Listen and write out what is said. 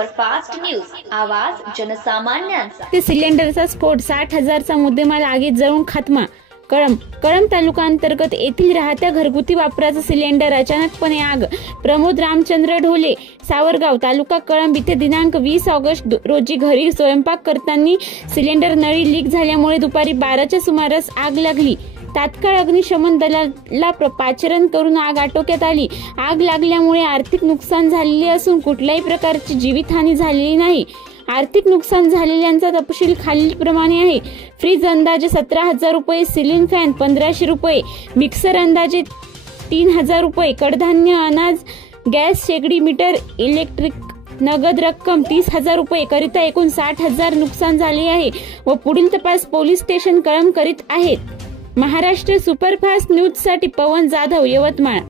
Superfast news, आवाज जनसामान्यांचा। ते सिलेंडरचा स्फोट, 60,000चा मुद्देमाल आगीत जळून खात्मा। कळंब तालुका अंतर्गत येथील राहत्या घरगुती वापराचा सिलेंडर अचानकपणे आग। प्रमोद रामचंद्र ढोले, सावरगाव, तालुका कळंब इथे दिनांक 20 ऑगस्ट रोजी घरी स्वयंपाक करताना सिलेंडर नळी लीक झाल्यामुळे दुपारी 12च्या सुमारास आग लागली। तात्काळ अग्निशमन दलाला पाचारण करून आग आटोक्यात आली। आग लागल्यामुळे आर्थिक नुकसान झालेले असून कुठल्याही प्रकारची जीवितहानी झालेली नाही। आर्थिक नुकसान झालेल्यांचा तपशील खालीलप्रमाणे आहे। फ्रीज अंदाजे 17,000 रुपये, सिलिंग फॅन 1,500 रुपये, मिक्सर अंदाजे 3,000 रुपये, कडधान्य, अनाज, गॅस शेगडी, मीटर, इलेक्ट्रिक, नगद रक्कम 30,000 रुपये करिता एकूण 60,000 नुकसान झाले आहे व पुढील तपास पोलीस स्टेशन कळंब करीत आहेत। महाराष्ट्र सुपरफास्ट न्यूज साठी पवन जाधव, यवतमाळ।